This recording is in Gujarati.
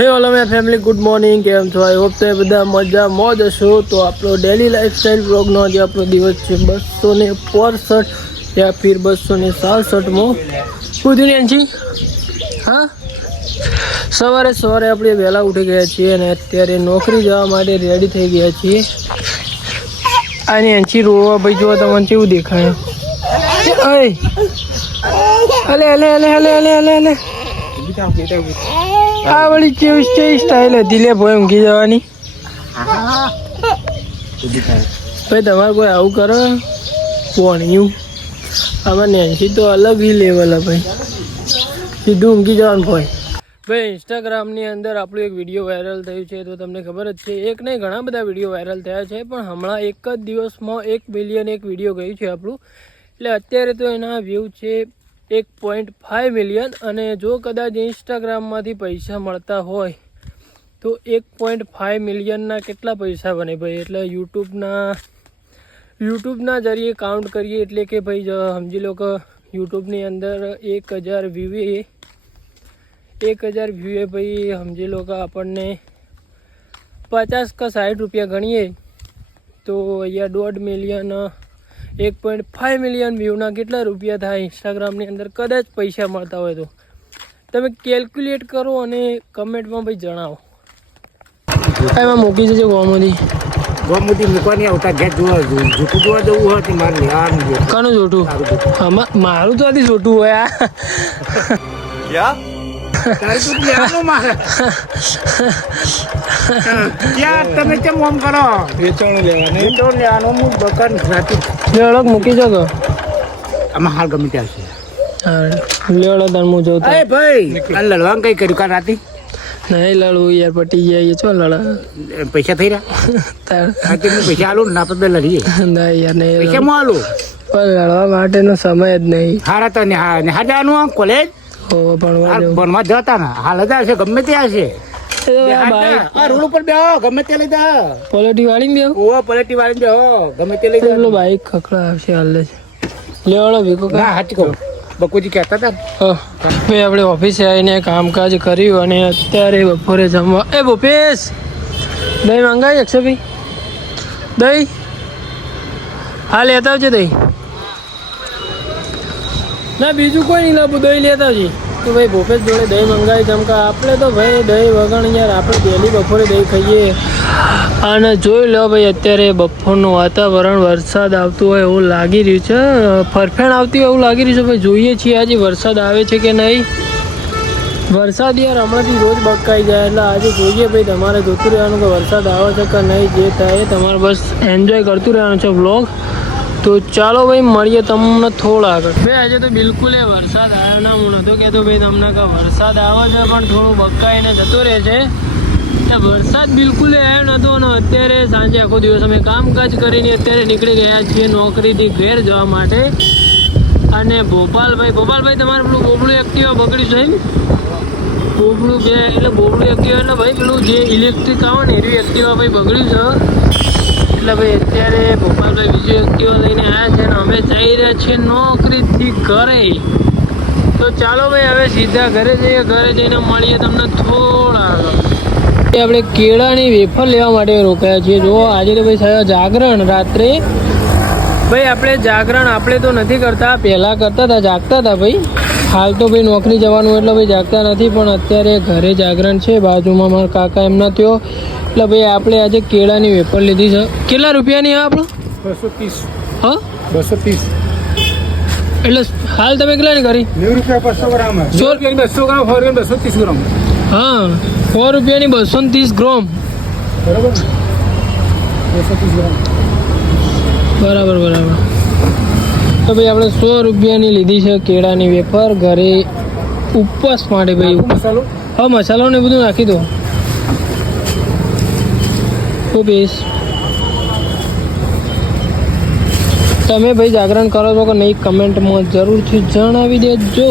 હે all my family, good morning. કેમ છો? આઈ હોપ તમે બધા મજા મોજ હશો. તો આપણો ડેલી લાઈફસ્ટાઈલ બ્લોગનો આજે આપણો દિવસ છે 265 યા ફિર 267માં. પૂછ્યું એનજી? હા, સવારે આપણે વહેલા ઉઠી ગયા છીએ અને અત્યારે નોકરી જવા માટે રેડી થઈ ગયા છીએ. આની એનજી રોવા ભાઈ, જો તમને કેવું દેખાય. અલે અલે અલે અલે અલે અલે અલે આ વળી કેવી સ્ટાઈલ હતી લે ભાઈ, ઊંઘી જવાની. ભાઈ તમારે કોઈ આવું કરો પોણ્યું? આમાં નેન્સી તો અલગ ही લેવલ હે ભાઈ, સીધું ઊંઘી જવાનું ભાઈ. ભાઈ ઇન્સ્ટાગ્રામની અંદર આપણું એક વિડીયો વાયરલ થયું છે, તો તમને ખબર જ છે. એક નહીં, ઘણા બધા વિડીયો વાયરલ થયા છે, પણ હમણાં એક જ દિવસમાં 1 મિલિયન એક વિડીયો ગયું છે આપણું. એટલે અત્યારે તો એના વ્યૂ છે 1.5 મિલિયન. અને જો કદાચ ઇન્સ્ટાગ્રામમાંથી પૈસા મળતા હોય તો 1.5 મિલિયનના કેટલા પૈસા બને ભાઈ? એટલે યુટ્યુબના જરીએ કાઉન્ટ કરીએ એટલે કે ભાઈ સમજી લો કે યુટ્યુબની અંદર 1000 વ્યૂએ ભાઈ સમજી લો કે આપણને 50 કે 60 રૂપિયા ગણીએ તો અહીંયા 1.5 મિલિયન 1.5 મિલિયન વ્યૂના કેટલા રૂપિયા થાય ઇન્સ્ટાગ્રામની અંદર કદાચ પૈસા મળતા હોય તો? તમે કેલ્ક્યુલેટ કરો અને કમેન્ટમાં ભાઈ જણાવો. એમાં મૂકી જજો ગોમોદી મૂકવાની આવતા ઘેર જૂઠું જોવા જવું હોય તો મારે લેવાનું. કાનું જોઠું? મારું તો આથી જોઠું હોય. તમે કેમ ઓમ કરો? વેચાણું લેવાનું બકર લેવડક મૂકી જતો આમાં હાલ ગમે ત્યાં છે. લેવડો તાર હું જોઉં ભાઈ લડવાનું કઈ કર્યું કા રાતે? નહીં લડવું યાર, પટી ગયા છો લડા. પૈસા થઈ રહ્યા પૈસા આલું ના આપણે લડીએ. ના યાર નહીં, પૈસા હું આલું પણ લડવા માટેનો સમય જ નહીં. હારા તો નિહાર જવાનું કોલેજ ભણવા જતા ને હાલ જ આવશે ગમે તે આવશે. રોડ ઉપર બેહો ગમે તે લઈ જા. પલેટી વાળી બેહો. પલેટી વાળી બેહો ગમે તે લઈ જા. બાઈક ખખડા આવશે હાલ જ લેવાડો ભેગો. ના હાચી કહું, બકુજી કહેતા હતા ભાઈ આપણે ઓફિસે આવીને કામકાજ કર્યું અને અત્યારે બપોરે જમવા. એ ભૂપેશ, દહીં મંગાવી શકશો ભાઈ? દહીં હા લેતા આવજે દહીં. ના બીજું કોઈ નહીં લાવું, દહીં લેતા આવજે. તો ભાઈ ભૂપેશ જોડે દહીં મંગાવી ચમકા. આપણે તો ભાઈ દહીં વગણ યાર, આપણે ડેલી બપોરે દહીં ખાઈએ. અને જોઈ લો ભાઈ અત્યારે બપોરનું વાતાવરણ, વરસાદ આવતું હોય એવું લાગી રહ્યું છે, ફરફેણ આવતી હોય એવું લાગી રહ્યું છે ભાઈ. જોઈએ છીએ આજે વરસાદ આવે છે કે નહીં. વરસાદ યાર હમણાંથી રોજ બકાઈ જાય, એટલે આજે જોઈએ ભાઈ તમારે જોતું રહેવાનું કે વરસાદ આવે છે કે નહીં. જે થાય તમારે બસ એન્જોય કરતું રહેવાનું છે વ્લોગ. તો ચાલો ભાઈ મળીએ તમને થોડા આગળ. ભાઈ આજે તો બિલકુલ એ વરસાદ આવ્યો ના. હું નહોતો કહેતો ભાઈ તમને કે વરસાદ આવે છે, પણ થોડું બકાઈને જતો રહે છે. વરસાદ બિલકુલ આવ્યો નહોતો અને અત્યારે સાંજે આખો દિવસ અમે કામકાજ કરીને અત્યારે નીકળી ગયા છીએ નોકરીથી ઘેર જવા માટે. અને ભોપાલભાઈ તમારે પેલું બોબડું એક્ટિવા બગડ્યું છે એમ? બોબડું બે એટલે બોબડું એક્ટિવા એટલે ભાઈ પેલું જે ઇલેક્ટ્રિક આવે ને એવી એક્ટિવા ભાઈ બગડ્યું છે. એટલે ભાઈ અત્યારે ભોપાલભાઈ બીજું એક્ટિવા લઈને આવ્યા છે અને અમે જઈ રહ્યા છીએ નોકરીથી ઘરે. તો ચાલો ભાઈ હવે સીધા ઘરે જઈએ. ઘરે જઈને મળીએ તમને થોડા આગળ. આપણે કેળાની વેફર લેવા માટે રોકાયા છીએ. જો આજે તો ભાઈ થયો જાગરણ રાત્રે. ભાઈ આપણે જાગરણ આપણે તો નથી કરતા, પહેલાં કરતા હતા, જાગતા હતા ભાઈ. હાલ તો ભાઈ નોકરી જવાનું એટલે ભાઈ જાગતા નથી, પણ અત્યારે ઘરે જાગરણ છે. બાજુમાં મારા કાકા એમના થયો એટલે ભાઈ આપણે આજે કેળાની વેફર લીધી છે. કેટલા રૂપિયાની આપણે? 230. હા 230 એટલે હાલ તમે કેટલાની કરી? 90 રૂપિયા 200 ગ્રામ. 230 ગ્રામ. હા 100 રૂપિયાની 230 ગ્રામ. બરાબર 230 ગ્રામ. બરાબર. તો ભાઈ આપણે 100 રૂપિયાની લીધી છે કેળાની વેફર ઘરે ઉપવાસ માટે ભાઈ. મસાલો? હા મસાલો ને બધું નાખી દો. તો બેસ તમે ભાઈ જાગરણ કરો છો કે નહીં કમેન્ટમાં જરૂરથી જણાવી દેજો.